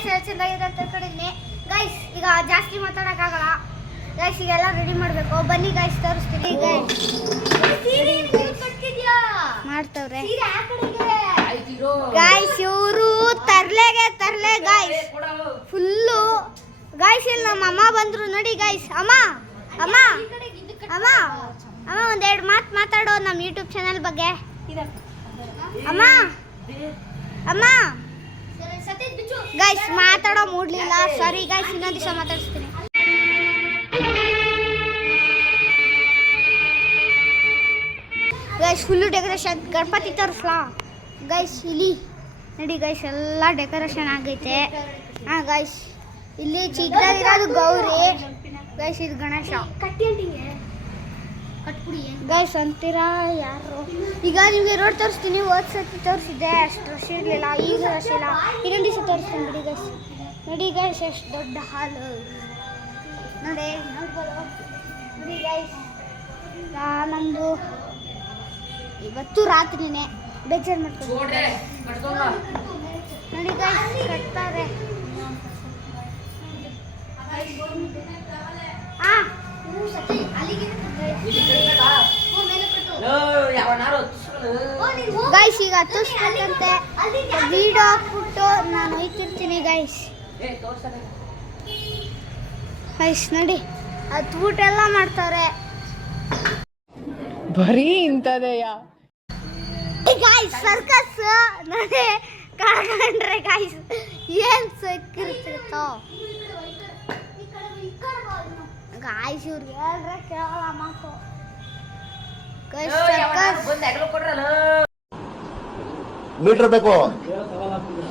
Guys ಎಲ್ಲ ಚೆನ್ನಾಗಿದೆ ಅಂತ ತಿಳ್ಕೊಂಡಿದ್ದೀನಿ ಗೈಸ್. ಈಗ ಜಾಸ್ತಿ ಮಾತಾಡೋಕ್ಕಾಗಲ್ಲ ಗೈಸ್. ಈಗೆಲ್ಲ ರೆಡಿ ಮಾಡಬೇಕು. ಬನ್ನಿ ಗೈಸ್ ತೋರಿಸ್ತೀನಿ. ಮಾಡ್ತವ್ರೆ ಗೈಸ್. ಇವರು ತರ್ಲೆ ಗೈಸ್ ಫುಲ್ಲು ಗೈಸ್. ಇಲ್ಲಿ ನಮ್ಮ ಅಮ್ಮ ಬಂದ್ರು ನೋಡಿ ಗೈಸ್. ಅಮ್ಮ ಅಮ್ಮ ಅಮ್ಮ ಅಮ್ಮ ಒಂದೆರಡು ಮಾತಾಡೋ ನಮ್ಮ ಯೂಟ್ಯೂಬ್ ಚಾನಲ್ ಬಗ್ಗೆ. ಅಮ್ಮ ಅಮ್ಮ ಗೈಸ್ ಮಾತಾಡೋ ಮೂಡ್ಲಿಲ್ಲ, ಸಾರಿ ಗೈಸ್. ಇನ್ನೊಂದು ದಿವಸ ಮಾತಾಡಿಸ್ತೀನಿ ಗೈಸ್. Full decoration. ಗಣಪತಿ ತೋರಿಸ್ಲಾ ಗೈಸ್? ಇಲ್ಲಿ ನೋಡಿ ಗೈಸ್, ಎಲ್ಲ ಡೆಕೋರೇಷನ್ ಆಗೈತೆ. ಹಾಂ ಗೈಸ್, ಇಲ್ಲಿ ಚಿಕ್ಕದಾಗಿರೋದು ಗೌರಿ ಗೈಸ್. ಇದು ಗಣೇಶ ಗೈಸ್ ಅಂತೀರಾ ಯಾರು? ಈಗ ನಿಮಗೆ ರೋಡ್ ತೋರಿಸ್ತೀನಿ. ಸತಿ ತೋರಿಸಿದ್ದೆ, ಅಷ್ಟು ರಶ್ ಇರಲಿಲ್ಲ. ಈಗ ರಶ್ ಇಲ್ಲ. ಇನ್ನೊಂದು ದಿವಸ ತೋರಿಸ್ತೀನಿ ಬಿಡಿ ಗೈಸ್. ನೋಡಿ ಗೈಸ್ ಎಷ್ಟು ದೊಡ್ಡ ಹಾಲು ನೋಡಿ. ನೋಡ್ಬೋದು ನೋಡಿ ಗೈಸ್. ನಮ್ಮದು ಇವತ್ತು ರಾತ್ರಿನೇ ಬೇಜಾರು ಮಾಡ್ಕೊಂಡು ನೋಡಿ ಗೈಸ್ ಕಟ್ತಾರೆ. ಹಾಂ ಗೈಸ್ ಈಗ ಹತ್ತಿಸ್ಬೇಕಂತೆ. ವಿಡಿಯೋ ಹಾಕ್ಬಿಟ್ಟು ನಾನು ಹೋಯ್ತಿರ್ತೀನಿ ಗೈಸ್. ಗೈಸ್ ನೋಡಿ ಹತ್ಬಿಟ್ಟು ಎಲ್ಲ ಮಾಡ್ತಾರೆ ಬರೀ ಇಂಥದೆಯ ಗೈಸ್. ಸರ್ಕಸ್ ನೋಡಿ ಕಾಣ್ರೆ ಗೈಸ್ ಏನು ಸಿಕ್ಕಿರ್ತಿರ್ತೋ ಗಾಯ್ಸ್. ಇವ್ರಿಗೆ ಹೇಳ್ರೆ ಕೇಳಲ್ಲ ಮಾತು ಗೈಸ್. ಸರ್ಕಸ್ ಮೀಟರ್ ಬೇಕು,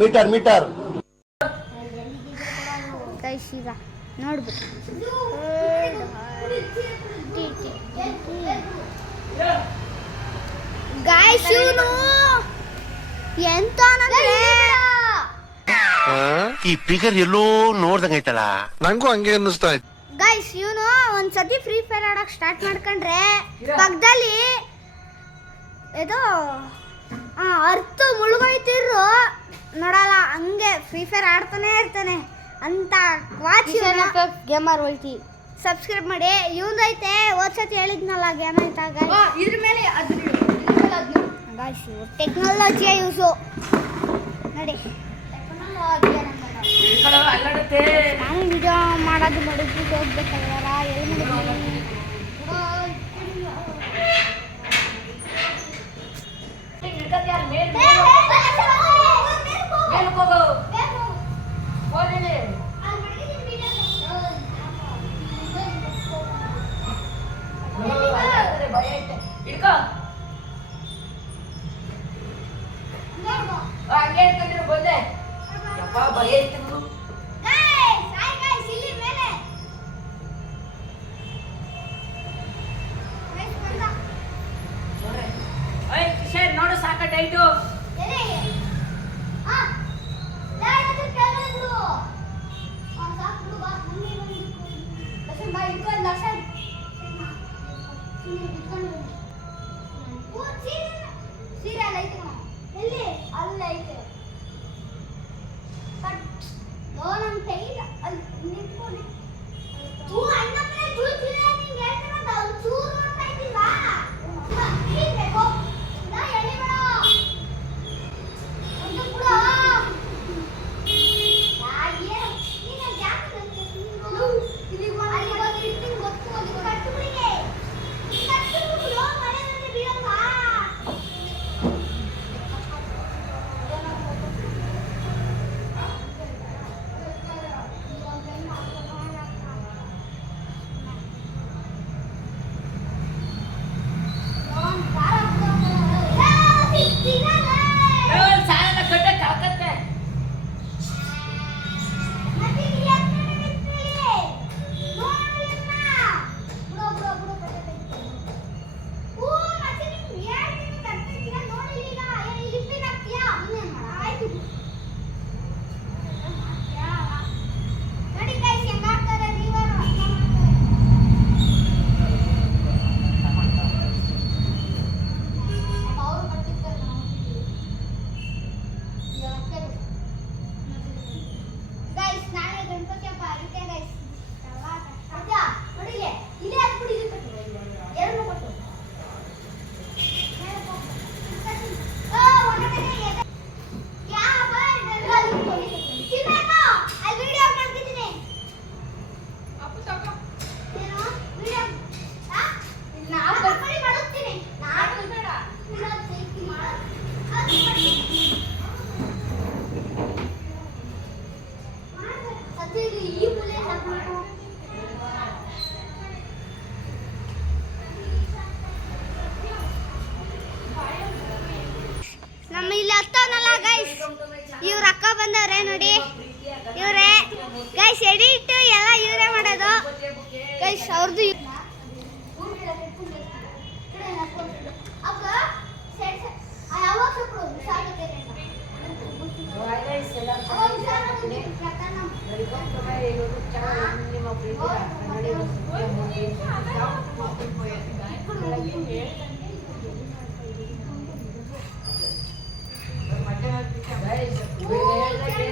ಮೀಟರ್ ಗೈಸ್. ಈಗ ನೋಡ್ಬಿಟ್ಟು ಗಾಯ್ಸ್ ಇವನು ಎಂತ ಈ ಫಿಗರ್ ಎಲ್ಲೋ ನೋಡ್ದಂಗೈತಲ್ಲ. ನಂಗೂ ಹಂಗೆ ಅನ್ನಿಸ್ತಾ ಇತ್ತು ಗೈಸ್. ಇವನು ಒಂದ್ಸತಿ ಫ್ರೀ ಫೈರ್ ಆಡಕ್ ಸ್ಟಾರ್ಟ್ ಮಾಡ್ಕೊಂಡ್ರೆ ಪಕ್ಕದಲ್ಲಿ ಇದು ಅರ್ಥ ಮುಳುಗೋಯ್ತಿರು ನೋಡಲ್ಲ, ಹಂಗೆ ಫ್ರೀ ಫೈರ್ ಆಡ್ತಾನೆ ಇರ್ತಾನೆ ಅಂತ. Watch gamer ಹೋಯ್ತಿ. ಸಬ್ಸ್ಕ್ರೈಬ್ ಮಾಡಿ. ಇವಂದೈತೆ ಓದ್ಸತಿ ಹೇಳಿದ್ನಲ್ಲ ಗೇಮ್ ಆಯ್ತಾ ಇದ್ರ ಮೇಲೆ ಗೈಸ್. ಟೆಕ್ನಾಲಜಿಯ ಯೂಸು ನೋಡಿ. ನಾನು ವಿಡಿಯೋ ಮಾಡೋದು ಮಾಡಿದ್ದು ಹೋಗ್ಬೇಕಾಗಲ್ಲ. ಎಲ್ಲಿ ನೋಡು ಸಾಕಟ್ಟೈಟು.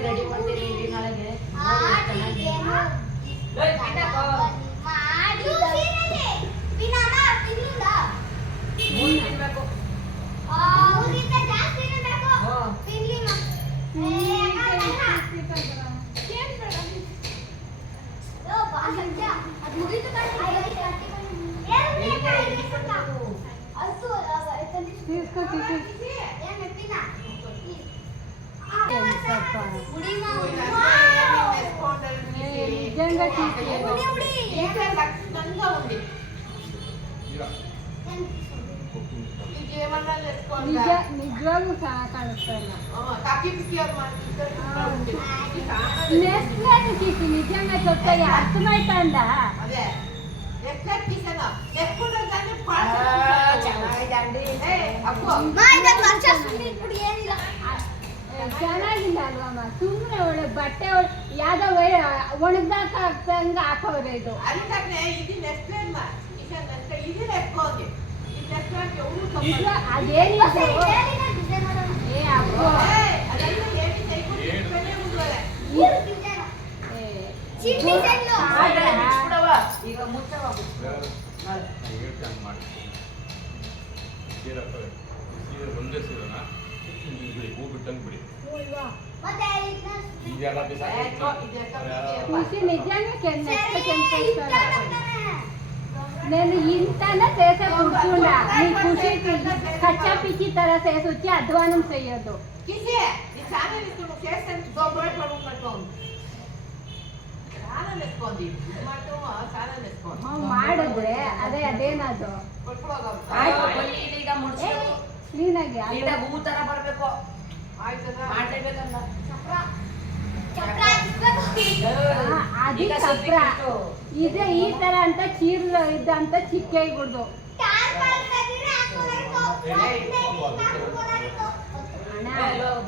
ರೆಡಿ ಮಾಡ್ತೀನಿ ನಾಳೆಗೆ ತಿನ್ಬೇಕು నిజవాగ్లూ కాಣಿస్తాను నిజంగా చెప్తాయి అర్థమైతుందా ಚೆನ್ನಾಗಿಲ್ಲ ಸುಮ್ಮನೆ ಒಳ್ಳೆ ಬಟ್ಟೆ ಯಾವ್ದೋ ಒಣಗ್ದಾಕ ಹಾಕೋರು ಇದು ಅದೇನಿದೆ ಏ ಅಪ್ಪೋ ಈಗ ಮುಚ್ಚವಾಗು ಒಂದೇ ಸೀರೆನ ಹೋಗ್ಬಿಟ್ಟಂಗೆ ಬಿಡಿ ఖుషి నిజంగా నేను ఇంతనే చేసే కూర్చుండా నీ ఖుషికి కచ్చా పిచ్చి తర చేసి వచ్చి అధ్వానం చెయ్యొద్దు ಮಾಡಿದ್ರೆ ಅದೇ ಅದೇನದು ಈಗ ಮುಡ್ಸಿ ಕ್ಲೀನಾಗಿ ನೀಟಾಗಿ ಹೂ ತರ ಬರ್ಬೇಕು ಮಾಡ್ಲೇಬೇಕಲ್ಲ అది చప్ర ఇదే ఈ ತರ ಅಂತ చీరలు ఇదంతా చిక్కేయకూడదు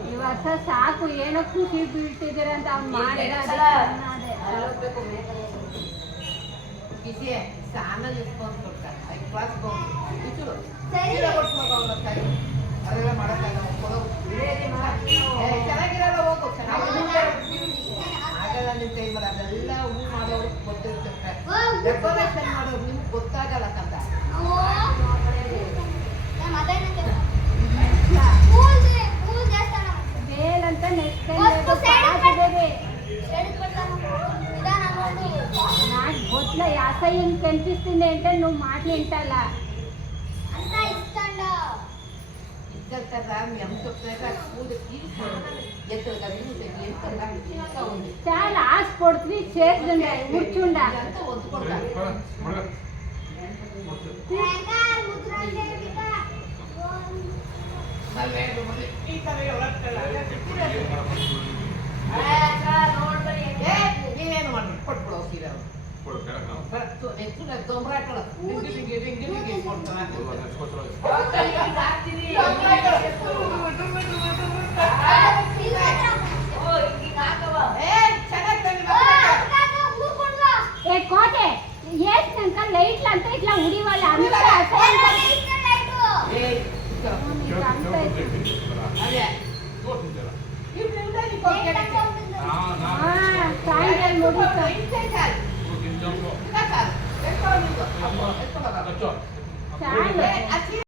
ಈ ವರ್ಷ ಸಾಕು ಏನೋ ಖುಷಿ ಬೀಳ್ತಿದ್ದೀರ ಅಂತ ಅವ್ನು ಮಾಡಿದ ಚೆನ್ನಾಗಿರಲ್ಲ ಹೋಗು ಅದೆಲ್ಲ ಹೂ ಮಾಡೋರು ಗೊತ್ತಿರ್ತಾರೆ ಡೆಕೋರೇಷನ್ ಮಾಡೋರು ನಿಮ್ಗೆ ಗೊತ್ತಾಗಲ್ಲ ಕಂದ ಬೇಲಂತ నాకు బొట్ల యాసయ్యం కనిపిస్తుంది అంటే నువ్వు మాటలు వింటాలా చాలా ఆశ పడుతుంది చేస్తుండే కూర్చుండా ನೀವೇನು ಮಾಡ್ರಿ ಕೊಟ್ಬಿಡು ಸೀರೆ ನೆಕ್ಸ್ಟ್ ದೊಂಬರಾಟಳ ఏ కోటే వేసినాక లైట్లు అంతా ఇట్లా ఉడి వాళ్ళు అంతా సాయంత్రం ముగిస్తాం చాలా